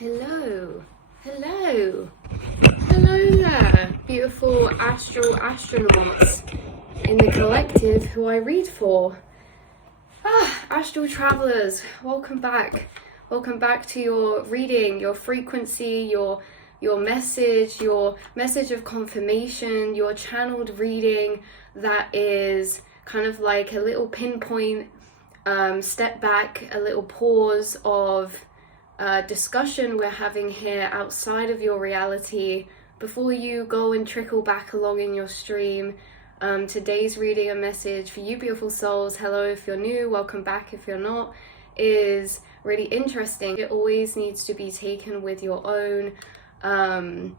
Hello, hello, hello there, beautiful astral astronauts in the collective who I read for. Astral travelers, welcome back. Welcome back to your reading, your frequency, your message of confirmation, your channeled reading that is kind of like a little pinpoint step back, a little pause of discussion we're having here outside of your reality before you go and trickle back along in your stream. Today's reading and message for you beautiful souls, hello if you're new, welcome back if you're not, is really interesting. It always needs to be taken with your own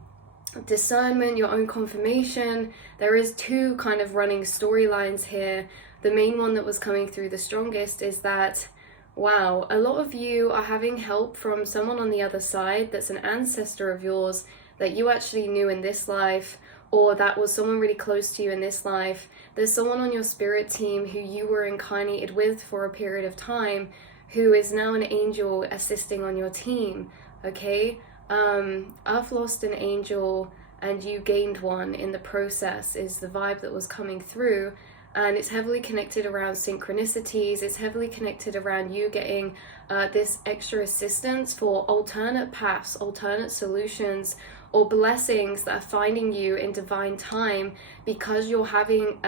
discernment, your own confirmation. There is two kind of running storylines here. The main one that was coming through the strongest is that wow, a lot of you are having help from someone on the other side that's an ancestor of yours that you actually knew in this life, or that was someone really close to you in this life. There's someone on your spirit team who you were incarnated with for a period of time who is now an angel assisting on your team, okay? Earth lost an angel and you gained one in the process is the vibe that was coming through. And it's heavily connected around synchronicities. It's heavily connected around you getting this extra assistance for alternate paths, alternate solutions, or blessings that are finding you in divine time because you're having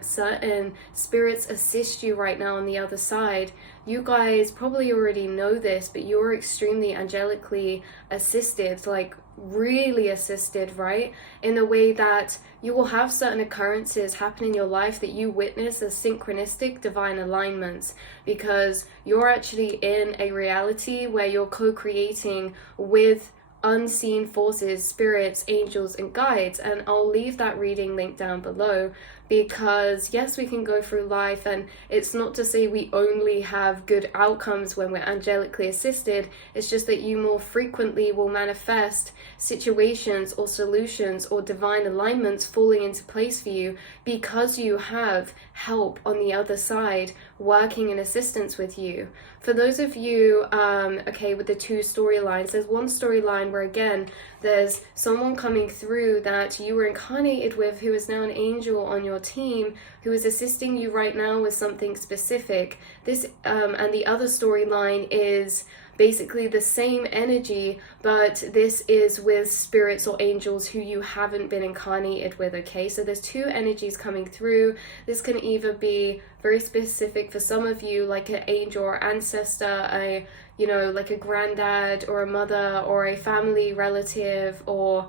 certain spirits assist you right now on the other side. You guys probably already know this, but you're extremely angelically assisted, like really assisted, right? In the way that you will have certain occurrences happen in your life that you witness as synchronistic divine alignments because you're actually in a reality where you're co-creating with unseen forces, spirits, angels, and guides. And I'll leave that reading link down below because yes, we can go through life and it's not to say we only have good outcomes when we're angelically assisted. It's just that you more frequently will manifest situations or solutions or divine alignments falling into place for you because you have help on the other side working in assistance with you. For those of you, okay, with the two storylines, there's one storyline where again, there's someone coming through that you were incarnated with who is now an angel on your team who is assisting you right now with something specific. This and the other storyline is basically the same energy, but this is with spirits or angels who you haven't been incarnated with, okay? So there's two energies coming through. This can either be very specific for some of you, like an angel or ancestor, like a granddad or a mother or a family relative or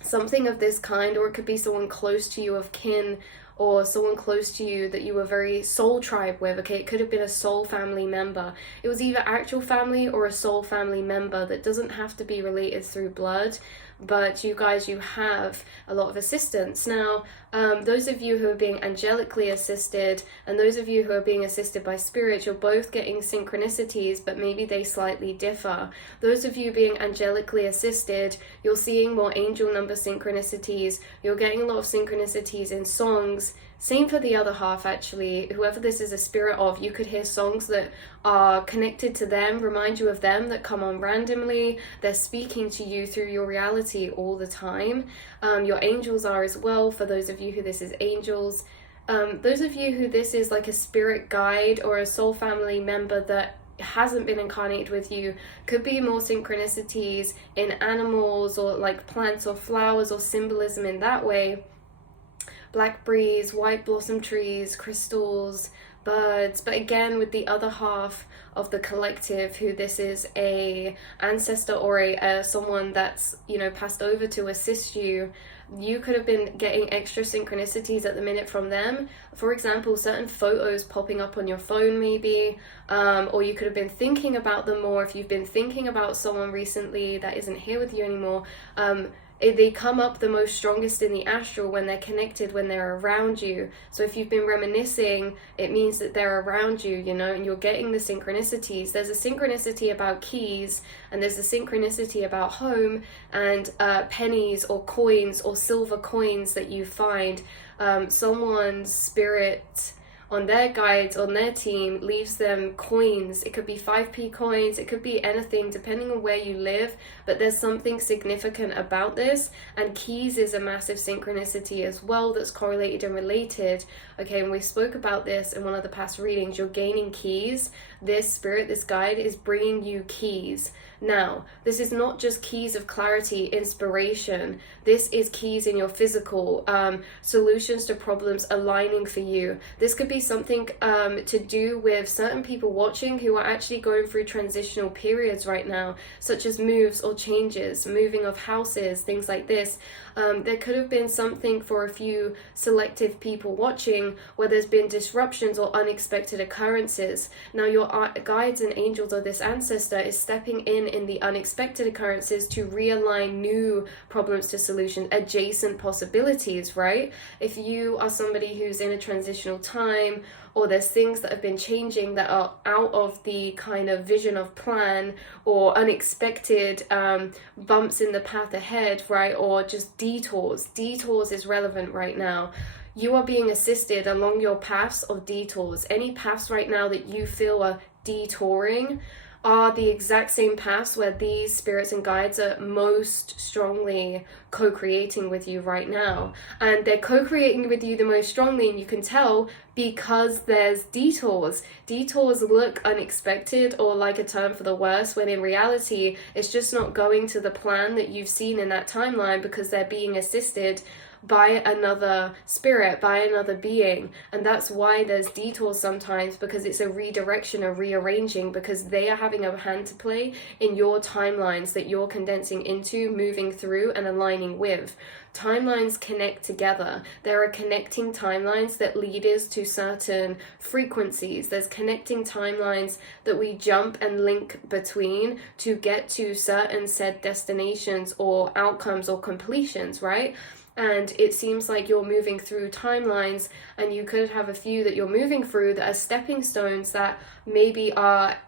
something of this kind, or it could be someone close to you of kin or someone close to you that you were very soul tribe with, okay? It could have been a soul family member. It was either actual family or a soul family member that doesn't have to be related through blood, but you guys, you have a lot of assistance. Now, those of you who are being angelically assisted and those of you who are being assisted by spirit, you're both getting synchronicities, but maybe they slightly differ. Those of you being angelically assisted, you're seeing more angel number synchronicities. You're getting a lot of synchronicities in songs. Same for the other half, actually. Whoever this is a spirit of, you could hear songs that are connected to them, remind you of them, that come on randomly. They're speaking to you through your reality all the time. Your angels are as well, for those of you who this is angels. Those of you who this is like a spirit guide or a soul family member that hasn't been incarnated with you, could be more synchronicities in animals or like plants or flowers or symbolism in that way. Blackberries, white blossom trees, crystals, birds. But again, with the other half of the collective who this is a ancestor or a someone that's, passed over to assist you, you could have been getting extra synchronicities at the minute from them. For example, certain photos popping up on your phone maybe, or you could have been thinking about them more. If you've been thinking about someone recently that isn't here with you anymore, they come up the most strongest in the astral when they're connected, when they're around you. So if you've been reminiscing, it means that they're around you, and you're getting the synchronicities. There's a synchronicity about keys, and there's a synchronicity about home and pennies or coins or silver coins that you find. Someone's spirit on their guides, on their team, leaves them coins. It could be 5p coins, it could be anything depending on where you live, but there's something significant about this. And keys is a massive synchronicity as well that's correlated and related. Okay, and we spoke about this in one of the past readings. You're gaining keys. This spirit, this guide is bringing you keys. Now, this is not just keys of clarity, inspiration. This is keys in your physical, solutions to problems aligning for you. This could be something to do with certain people watching who are actually going through transitional periods right now, such as moves or changes, moving of houses, things like this. There could have been something for a few selective people watching where there's been disruptions or unexpected occurrences. Now your guides and angels, or this ancestor, is stepping in the unexpected occurrences to realign new problems to solutions, adjacent possibilities, right? If you are somebody who's in a transitional time, or there's things that have been changing that are out of the kind of vision of plan, or unexpected bumps in the path ahead, right? Or just detours. Detours is relevant right now. You are being assisted along your paths of detours. Any paths right now that you feel are detouring are the exact same paths where these spirits and guides are most strongly co-creating with you right now. And they're co-creating with you the most strongly, and you can tell because there's detours. Detours look unexpected or like a turn for the worse, when in reality it's just not going to the plan that you've seen in that timeline, because they're being assisted by another spirit, by another being. And that's why there's detours sometimes, because it's a redirection, a rearranging, because they are having a hand to play in your timelines that you're condensing into, moving through and aligning with. Timelines connect together. There are connecting timelines that lead us to certain frequencies. There's connecting timelines that we jump and link between to get to certain said destinations or outcomes or completions, right? And it seems like you're moving through timelines, and you could have a few that you're moving through that are stepping stones that maybe are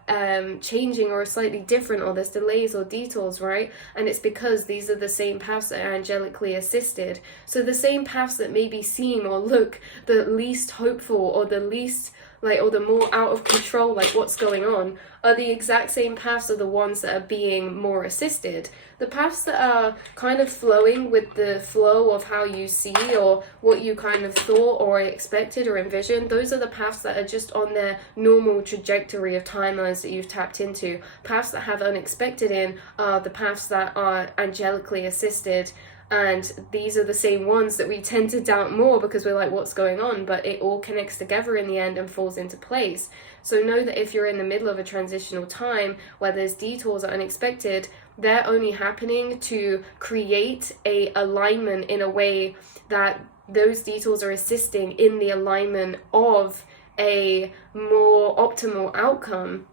changing or are slightly different, or there's delays or detours, right? And it's because these are the same paths that are angelically assisted. So the same paths that maybe seem or look the least hopeful, or the least or the more out of control, like what's going on, are the exact same paths are the ones that are being more assisted. The paths that are kind of flowing with the flow of how you see or what you kind of thought or expected or envisioned, those are the paths that are just on their normal trajectory of timelines that you've tapped into. Paths that have unexpected in are the paths that are angelically assisted. And these are the same ones that we tend to doubt more, because we're like, what's going on? But it all connects together in the end and falls into place. So know that if you're in the middle of a transitional time where there's detours or unexpected, they're only happening to create a alignment in a way that those detours are assisting in the alignment of a more optimal outcome.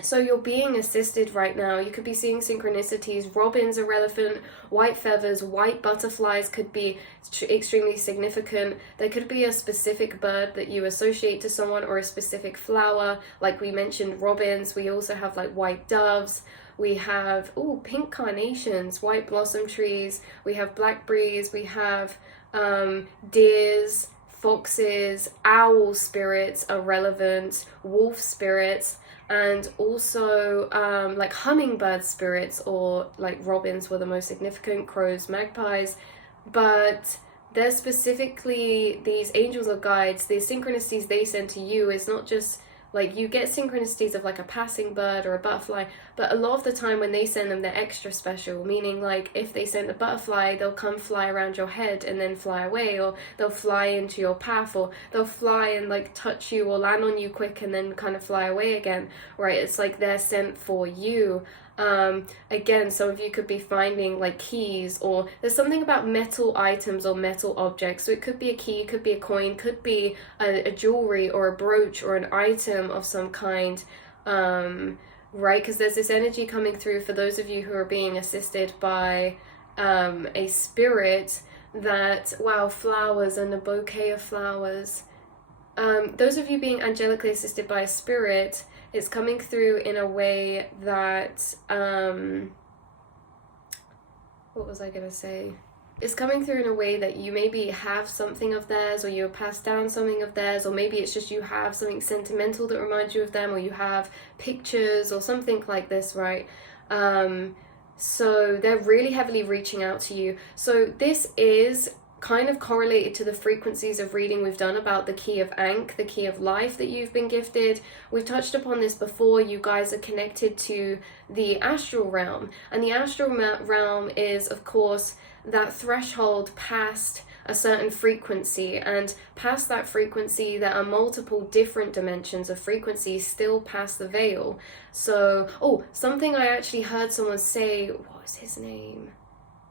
So you're being assisted right now. You could be seeing synchronicities. Robins are relevant. White feathers, white butterflies could be extremely significant. There could be a specific bird that you associate to someone, or a specific flower. Like we mentioned robins. We also have like white doves. We have pink carnations, white blossom trees. We have blackberries. We have deers, foxes, owl spirits are relevant. Wolf spirits. And also like hummingbird spirits, or like robins were the most significant, crows, magpies. But they're specifically these angels or guides. The synchronicities they send to you is not just like you get synchronicities of like a passing bird or a butterfly, but a lot of the time when they send them, they're extra special, meaning like if they send a butterfly, they'll come fly around your head and then fly away, or they'll fly into your path, or they'll fly and like touch you or land on you quick and then kind of fly away again, right? It's like they're sent for you. Again, some of you could be finding like keys, or there's something about metal items or metal objects. So it could be a key, could be a coin, could be a jewelry or a brooch or an item of some kind, right? Because there's this energy coming through for those of you who are being assisted by a spirit that, wow, flowers and a bouquet of flowers. Those of you being angelically assisted by a spirit, it's coming through in a way that, what was I going to say? It's coming through in a way that you maybe have something of theirs, or you've passed down something of theirs, or maybe it's just you have something sentimental that reminds you of them, or you have pictures or something like this, right? So they're really heavily reaching out to you. So this is kind of correlated to the frequencies of reading we've done about the key of Ankh, the key of life that you've been gifted. We've touched upon this before. You guys are connected to the astral realm, and the astral realm is, of course, that threshold past a certain frequency, and past that frequency there are multiple different dimensions of frequency still past the veil. So, something I actually heard someone say, what was his name?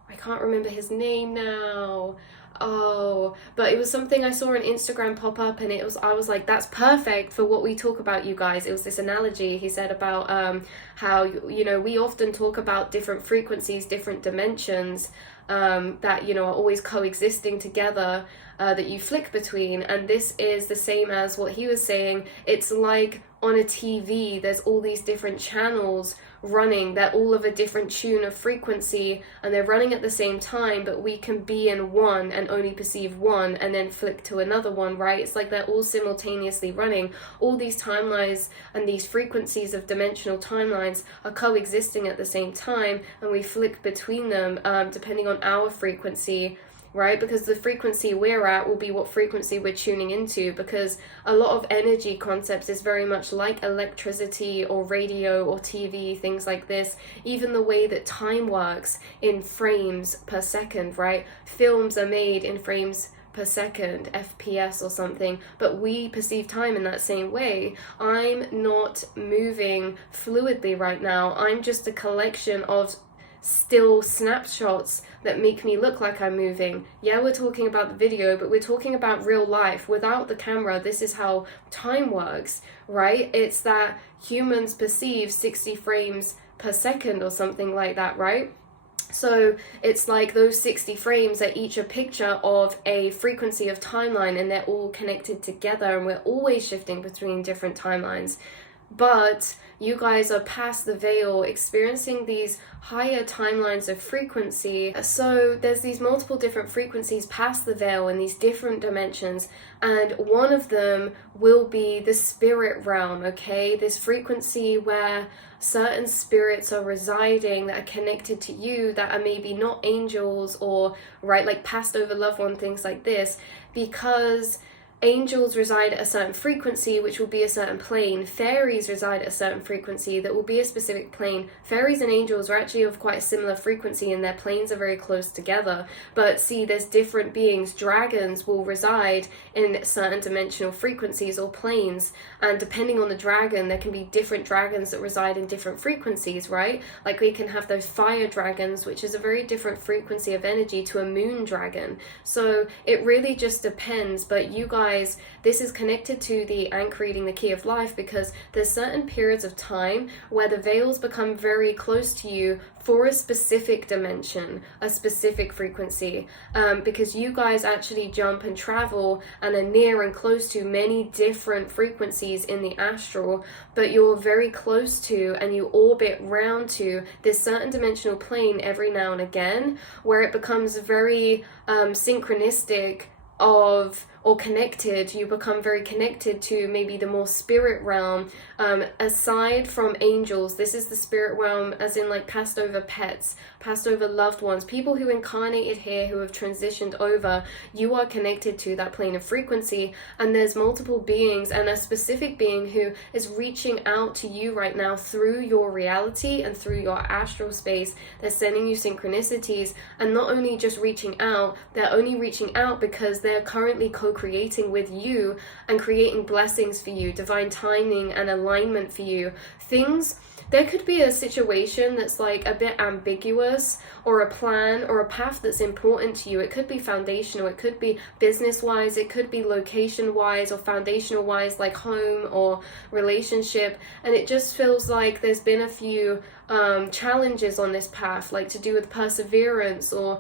I can't remember his name now. But it was something I saw on Instagram pop up, and I was like, that's perfect for what we talk about, you guys. It was this analogy he said about how, we often talk about different frequencies, different dimensions, that, are always coexisting together, that you flick between. And this is the same as what he was saying. It's like on a TV, there's all these different channels running, they're all of a different tune of frequency, and they're running at the same time, but we can be in one and only perceive one and then flick to another one, right? It's like they're all simultaneously running. All these timelines and these frequencies of dimensional timelines are coexisting at the same time, and we flick between them depending on our frequency, right? Because the frequency we're at will be what frequency we're tuning into, because a lot of energy concepts is very much like electricity or radio or TV, things like this. Even the way that time works in frames per second, right? Films are made in frames per second, FPS or something, but we perceive time in that same way. I'm not moving fluidly right now. I'm just a collection of still snapshots that make me look like I'm moving. Yeah, we're talking about the video, but we're talking about real life without the camera. This is how time works, right? It's that humans perceive 60 frames per second or something like that, right? So it's like those 60 frames are each a picture of a frequency of timeline, and they're all connected together, and we're always shifting between different timelines. But you guys are past the veil, experiencing these higher timelines of frequency. So there's these multiple different frequencies past the veil in these different dimensions, and one of them will be the spirit realm, okay? This frequency where certain spirits are residing that are connected to you, that are maybe not angels or, right, like passed over loved one, things like this, because angels reside at a certain frequency, which will be a certain plane. Fairies reside at a certain frequency that will be a specific plane. Fairies and angels are actually of quite a similar frequency, and their planes are very close together. But see, there's different beings. Dragons will reside in certain dimensional frequencies or planes, and depending on the dragon, there can be different dragons that reside in different frequencies, right? Like we can have those fire dragons, which is a very different frequency of energy, to a moon dragon. So it really just depends. But you guys, this is connected to the Ankh reading, the key of life, because there's certain periods of time where the veils become very close to you for a specific dimension, a specific frequency, because you guys actually jump and travel and are near and close to many different frequencies in the astral, but you're very close to, and you orbit round to, this certain dimensional plane every now and again, where it becomes very synchronistic or connected. You become very connected to maybe the more spirit realm. Aside from angels, this is the spirit realm, as in like passed over pets, passed over loved ones, people who incarnated here, who have transitioned over. You are connected to that plane of frequency, and there's multiple beings, and a specific being who is reaching out to you right now through your reality and through your astral space. They're sending you synchronicities, and not only just reaching out, they're only reaching out because they're currently co-creating with you and creating blessings for you, divine timing and alignment for you. There could be a situation that's like a bit ambiguous, or a plan or a path that's important to you. It could be foundational, it could be business-wise, it could be location-wise or foundational-wise, like home or relationship. And it just feels like there's been a few challenges on this path, like to do with perseverance, or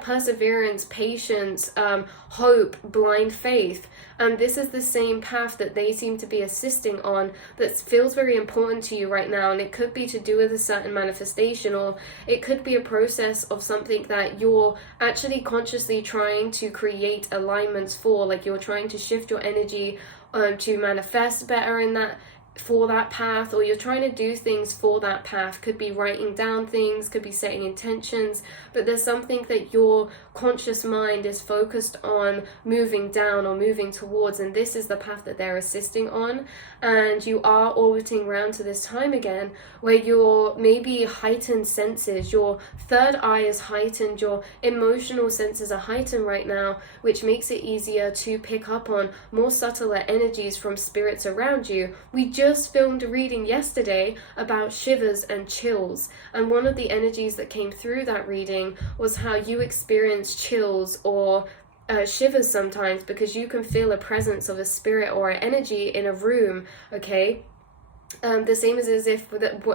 perseverance, patience, hope, blind faith. And this is the same path that they seem to be assisting on, that feels very important to you right now. And it could be to do with a certain manifestation, or it could be a process of something that you're actually consciously trying to create alignments for, like you're trying to shift your energy to manifest better in that, for that path, or you're trying to do things for that path. Could be writing down things, could be setting intentions, but there's something that your conscious mind is focused on moving down or moving towards, and this is the path that they're assisting on. And you are orbiting around to this time again where your maybe heightened senses, your third eye is heightened, your emotional senses are heightened right now, which makes it easier to pick up on more subtler energies from spirits around you. We just filmed a reading yesterday about shivers and chills, and one of the energies that came through that reading was how you experience chills or shivers sometimes because you can feel a presence of a spirit or an energy in a room, okay? The same as if,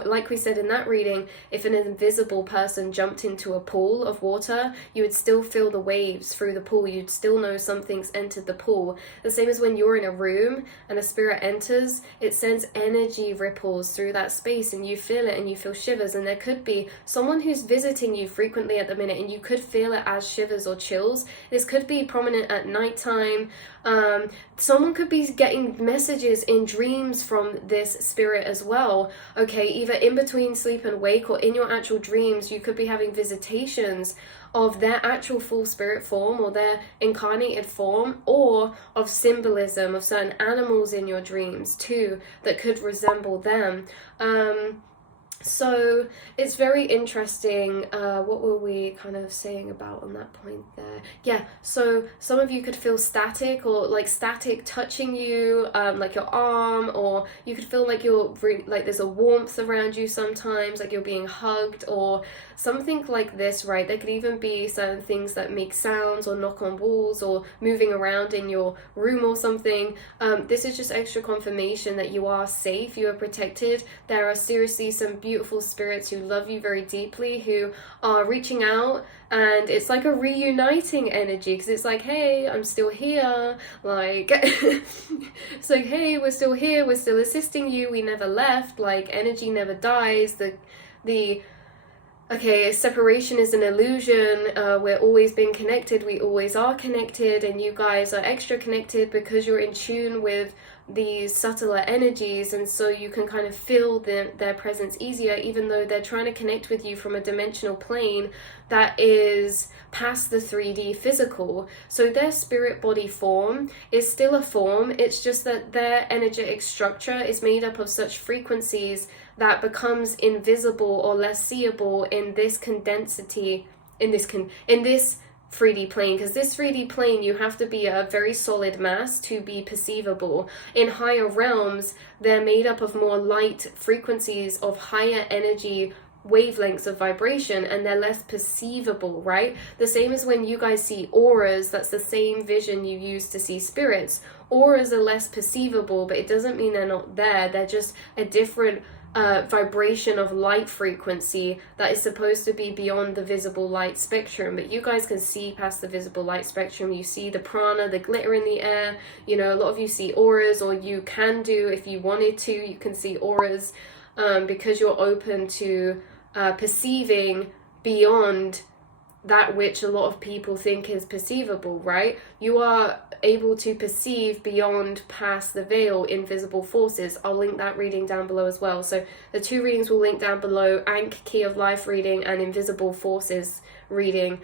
like we said in that reading, if an invisible person jumped into a pool of water, you would still feel the waves through the pool. You'd still know something's entered the pool. The same as when you're in a room and a spirit enters, it sends energy ripples through that space and you feel it and you feel shivers. And there could be someone who's visiting you frequently at the minute and you could feel it as shivers or chills. This could be prominent at nighttime. Someone could be getting messages in dreams from this spirit as well, okay? Either in between sleep and wake or in your actual dreams, you could be having visitations of their actual full spirit form or their incarnated form, or of symbolism of certain animals in your dreams too that could resemble them. So it's very interesting. What were we kind of saying about on that point there? Yeah, so some of you could feel static, or like static touching you, like your arm, or you could feel like you're like there's a warmth around you sometimes, like you're being hugged or something like this, right? There could even be certain things that make sounds or knock on walls or moving around in your room or something. This is just extra confirmation that you are safe, you are protected. There are seriously some beautiful spirits who love you very deeply, who are reaching out, and it's like a reuniting energy, because it's like, hey, I'm still here, like it's like, hey, we're still here, we're still assisting you, we never left, like energy never dies. Okay, separation is an illusion. We're always being connected. We always are connected, and you guys are extra connected because you're in tune with these subtler energies, and so you can kind of feel their presence easier, even though they're trying to connect with you from a dimensional plane that is past the 3D physical. So their spirit body form is still a form. It's just that their energetic structure is made up of such frequencies that becomes invisible or less seeable in this condensity, in this 3D plane, because this 3D plane, you have to be a very solid mass to be perceivable. In higher realms, they're made up of more light frequencies of higher energy wavelengths of vibration, and they're less perceivable, right? The same as when you guys see auras, that's the same vision you use to see spirits. Auras are less perceivable, but it doesn't mean they're not there. They're just a different vibration of light frequency that is supposed to be beyond the visible light spectrum, but you guys can see past the visible light spectrum. You see the prana, the glitter in the air. You know, a lot of you see auras, or you can do, if you wanted to, you can see auras, because you're open to perceiving beyond that which a lot of people think is perceivable, right? You are able to perceive beyond, past the veil, invisible forces. I'll link that reading down below as well. So the two readings will link down below: Ankh Key of Life reading and Invisible Forces reading.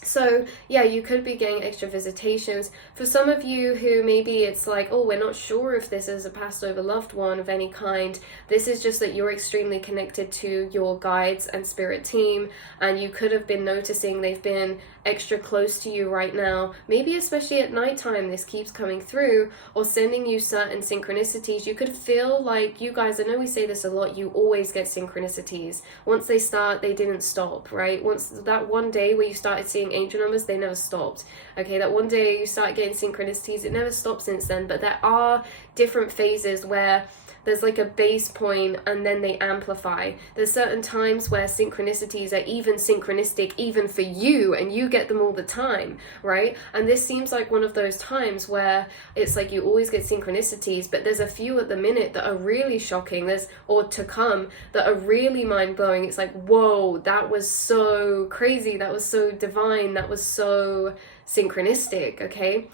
So yeah, you could be getting extra visitations. For some of you who maybe it's like, oh, we're not sure if this is a passed over loved one of any kind, this is just that you're extremely connected to your guides and spirit team, and you could have been noticing they've been extra close to you right now. Maybe especially at nighttime this keeps coming through, or sending you certain synchronicities. You could feel like, you guys, I know we say this a lot, you always get synchronicities. Once they start, they didn't stop, right? Once that one day where you started seeing angel numbers, they never stopped. Okay, that one day you start getting synchronicities, it never stopped since then. But there are different phases where there's like a base point and then they amplify. There's certain times where synchronicities are even synchronistic even for you, and you get them all the time, right? And this seems like one of those times where it's like you always get synchronicities, but there's a few at the minute that are really shocking, or to come, that are really mind-blowing. It's like, whoa, that was so crazy, that was so divine, that was so synchronistic, okay?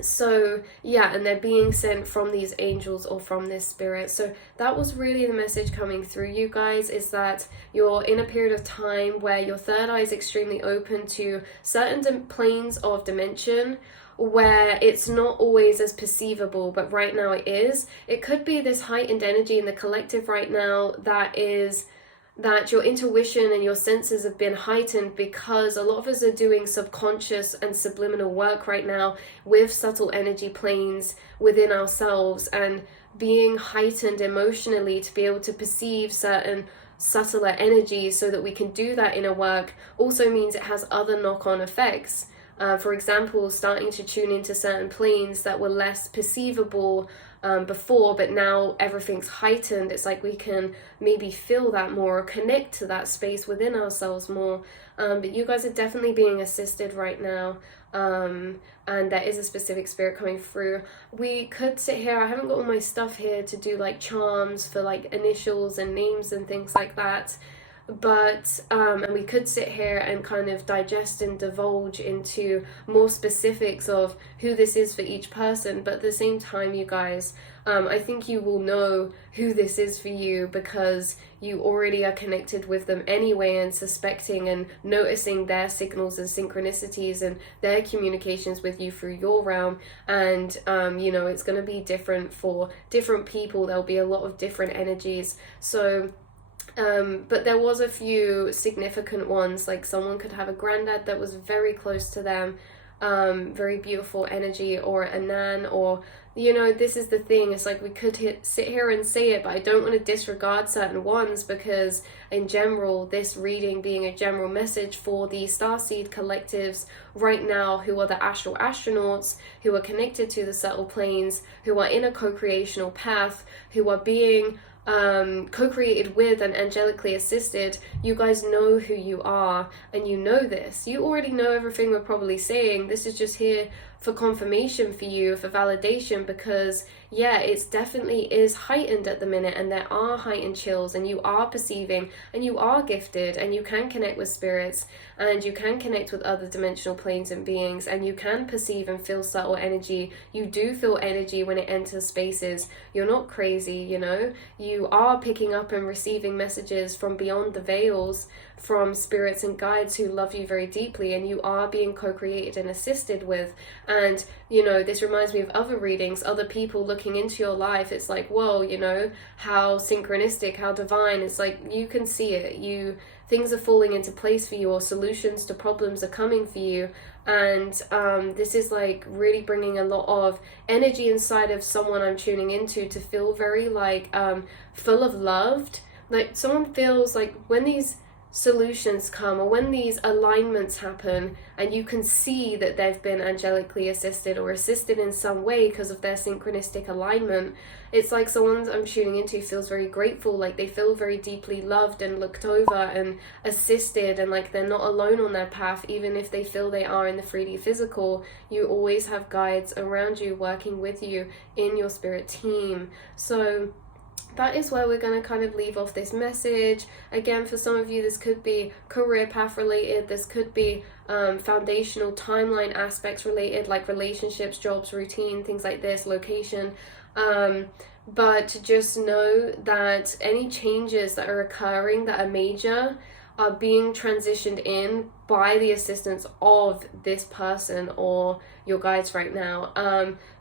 So yeah, and they're being sent from these angels or from this spirit. So that was really the message coming through, you guys, is that you're in a period of time where your third eye is extremely open to certain planes of dimension where it's not always as perceivable, but right now it is. It could be this heightened energy in the collective right now that your intuition and your senses have been heightened, because a lot of us are doing subconscious and subliminal work right now with subtle energy planes within ourselves, and being heightened emotionally to be able to perceive certain subtler energies so that we can do that inner work also means it has other knock-on effects. For example, starting to tune into certain planes that were less perceivable before, but now everything's heightened. It's like we can maybe feel that more, or connect to that space within ourselves more. But you guys are definitely being assisted right now. And there is a specific spirit coming through. We could sit here, I haven't got all my stuff here to do like charms for like initials and names and things like that. But and we could sit here and kind of digest and divulge into more specifics of who this is for each person, but at the same time, you guys, I think you will know who this is for you, because you already are connected with them anyway, and suspecting and noticing their signals and synchronicities and their communications with you through your realm. And you know, it's going to be different for different people. There'll be a lot of different energies. So but there was a few significant ones, like someone could have a granddad that was very close to them, very beautiful energy, or a nan, or, you know, this is the thing, it's like we could sit here and say it, but I don't want to disregard certain ones, because in general, this reading being a general message for the starseed collectives right now, who are the astral astronauts, who are connected to the subtle planes, who are in a co-creational path, who are being co-created with and angelically assisted. You guys know who you are, and you know this. You already know everything we're probably saying. This is just here for confirmation for you, for validation, because yeah, it's definitely is heightened at the minute, and there are heightened chills, and you are perceiving, and you are gifted, and you can connect with spirits, and you can connect with other dimensional planes and beings, and you can perceive and feel subtle energy. You do feel energy when it enters spaces. You're not crazy, you know. You are picking up and receiving messages from beyond the veils, from spirits and guides who love you very deeply, and you are being co-created and assisted with. And you know, this reminds me of other readings, other people looking into your life. It's like, whoa, you know, how synchronistic, how divine. It's like you can see it, things are falling into place for you, or solutions to problems are coming for you. And this is like really bringing a lot of energy inside of someone I'm tuning into to feel very like full of loved. Like someone feels like when these solutions come, or when these alignments happen, and you can see that they've been angelically assisted or assisted in some way because of their synchronistic alignment, it's like someone I'm tuning into feels very grateful, like they feel very deeply loved and looked over and assisted, and like they're not alone on their path. Even if they feel they are in the 3D physical, you always have guides around you working with you in your spirit team. So that is where we're going to kind of leave off this message. Again, for some of you, this could be career path related. This could be foundational timeline aspects related, like relationships, jobs, routine, things like this, location. But just know that any changes that are occurring that are major are being transitioned in by the assistance of this person or your guides right now.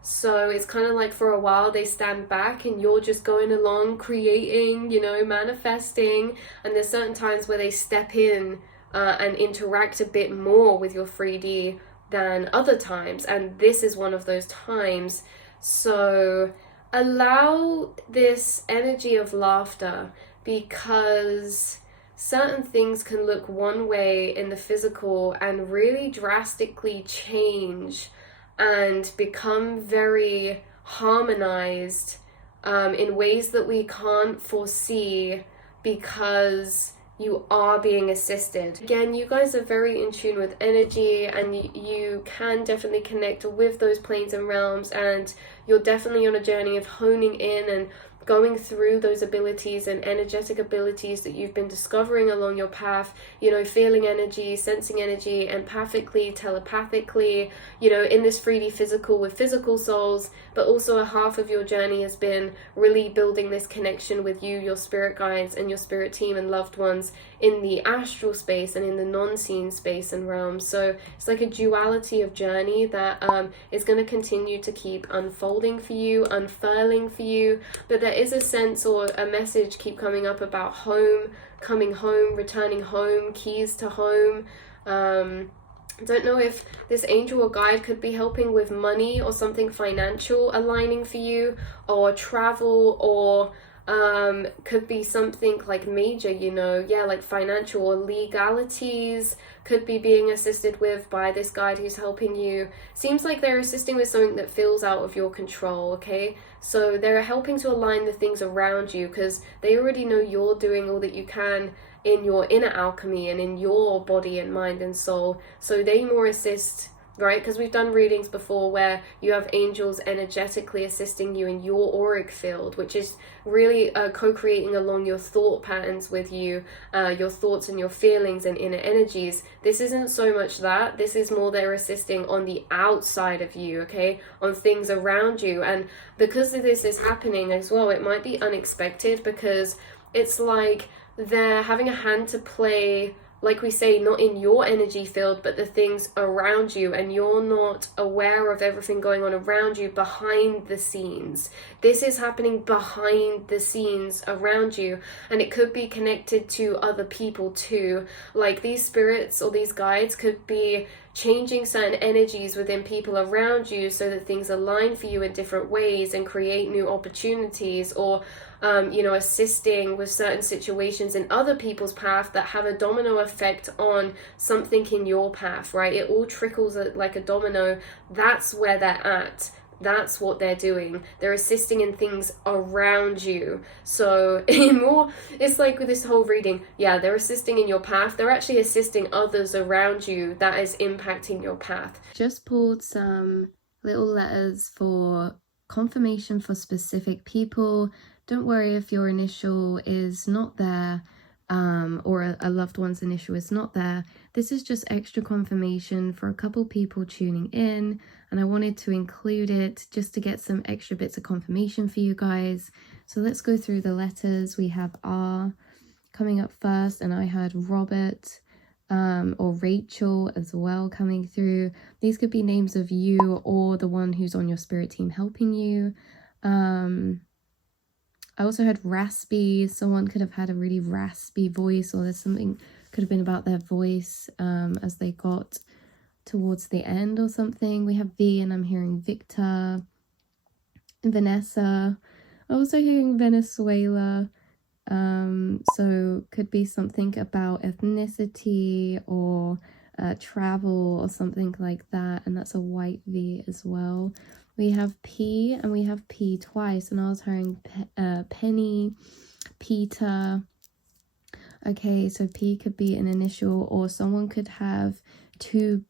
So it's kind of like for a while they stand back and you're just going along creating, you know, manifesting, and there's certain times where they step in and interact a bit more with your 3D than other times, and this is one of those times. So allow this energy of laughter, because certain things can look one way in the physical and really drastically change and become very harmonized in ways that we can't foresee, because you are being assisted. Again, you guys are very in tune with energy, and you can definitely connect with those planes and realms, and you're definitely on a journey of honing in and going through those abilities and energetic abilities that you've been discovering along your path, you know, feeling energy, sensing energy, empathically, telepathically, you know, in this 3D physical with physical souls. But also a half of your journey has been really building this connection with you, your spirit guides, and your spirit team and loved ones in the astral space and in the non-seen space and realms. So it's like a duality of journey that is going to continue to keep unfolding for you, unfurling for you. But there is a sense or a message keep coming up about home, coming home, returning home, keys to home. I don't know if this angel or guide could be helping with money or something financial aligning for you, or travel, or could be something like major, you know, yeah, like financial or legalities could be being assisted with by this guide who's helping you. Seems like they're assisting with something that feels out of your control, okay? So they're helping to align the things around you, because they already know you're doing all that you can in your inner alchemy and in your body and mind and soul. So they more assist, right? Because we've done readings before where you have angels energetically assisting you in your auric field, which is really co-creating along your thought patterns with you, your thoughts and your feelings and inner energies. This isn't so much that. This is more they're assisting on the outside of you, okay? On things around you. And because this is happening as well, it might be unexpected, because it's like they're having a hand to play, like we say, not in your energy field, but the things around you, and you're not aware of everything going on around you behind the scenes. This is happening behind the scenes around you, and it could be connected to other people too. Like these spirits or these guides could be changing certain energies within people around you so that things align for you in different ways and create new opportunities, or you know, assisting with certain situations in other people's path that have a domino effect on something in your path, right? It all trickles like a domino. That's where they're at. That's what they're doing. They're assisting in things around you. So in more, it's like with this whole reading, yeah, they're assisting in your path. They're actually assisting others around you that is impacting your path. Just pulled some little letters for confirmation for specific people. Don't worry if your initial is not there, or a loved one's initial is not there. This is just extra confirmation for a couple people tuning in, and I wanted to include it just to get some extra bits of confirmation for you guys. So let's go through the letters. We have R coming up first, and I heard Robert or Rachel as well coming through. These could be names of you or the one who's on your spirit team helping you. I also heard raspy. Someone could have had a really raspy voice, or there's something could have been about their voice as they got towards the end or something. We have V, and I'm hearing Victor, Vanessa. Also hearing Venezuela. So could be something about ethnicity or travel or something like that, and that's a white V as well. We have P, and we have P twice, and I was hearing Penny, Peter. Okay, so P could be an initial, or someone could have two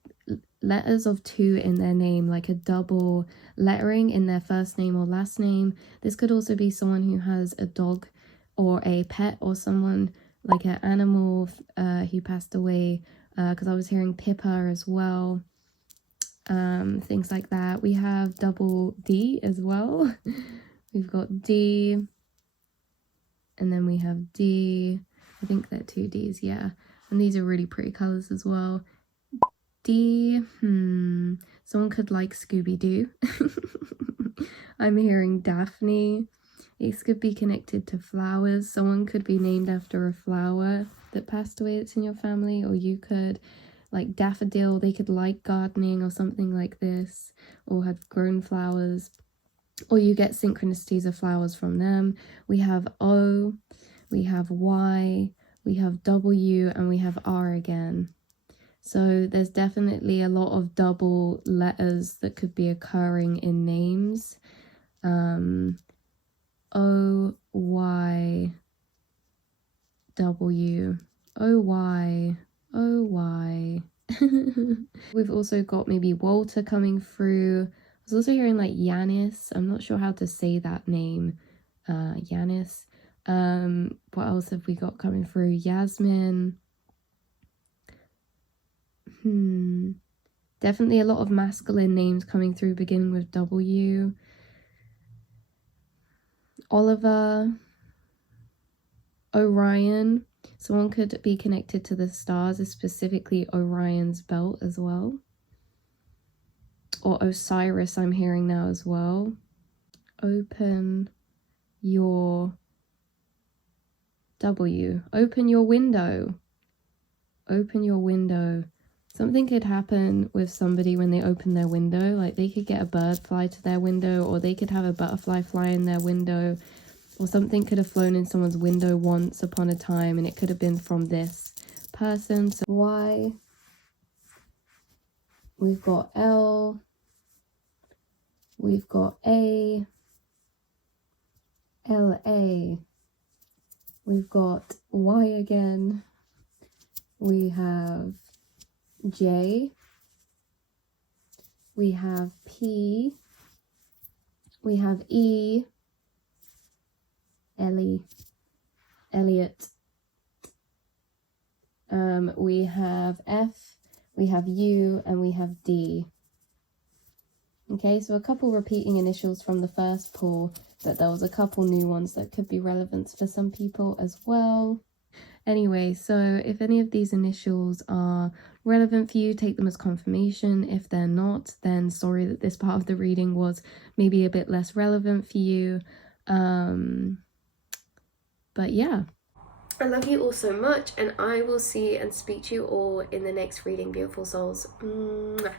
letters of 2 in their name, like a double lettering in their first name or last name. This could also be someone who has a dog or a pet, or someone like an animal who passed away, because I was hearing Pippa as well. Things like that. We have double D as well. We've got D, and then we have D. I think they're 2 Ds, yeah. And these are really pretty colors as well. D, someone could like Scooby-Doo. I'm hearing Daphne. These could be connected to flowers. Someone could be named after a flower that passed away that's in your family, or you could, like daffodil, they could like gardening or something like this, or have grown flowers, or you get synchronicities of flowers from them. We have O, we have Y, we have W, and we have R again. So there's definitely a lot of double letters that could be occurring in names. O-Y-W. O-Y. O-Y. We've also got maybe Walter coming through. I was also hearing like Yanis. I'm not sure how to say that name. Yanis. What else have we got coming through? Yasmin. Definitely a lot of masculine names coming through beginning with W. Oliver. Orion. Someone could be connected to the stars, specifically Orion's belt as well. Or Osiris, I'm hearing now as well. Open your W. Open your window. Open your window. Something could happen with somebody when they open their window. Like they could get a bird fly to their window, or they could have a butterfly fly in their window, or something could have flown in someone's window once upon a time, and it could have been from this person. So Y. We've got L. We've got A. LA. We've got Y again. We have J. We have P. We have E. Ellie. Elliot. We have F. We have U, and we have D. Okay, so a couple repeating initials from the first pull, but there was a couple new ones that could be relevant for some people as well. Anyway, so if any of these initials are relevant for you, take them as confirmation. If they're not, then sorry that this part of the reading was maybe a bit less relevant for you. But yeah. I love you all so much, and I will see and speak to you all in the next reading, beautiful souls. Mwah.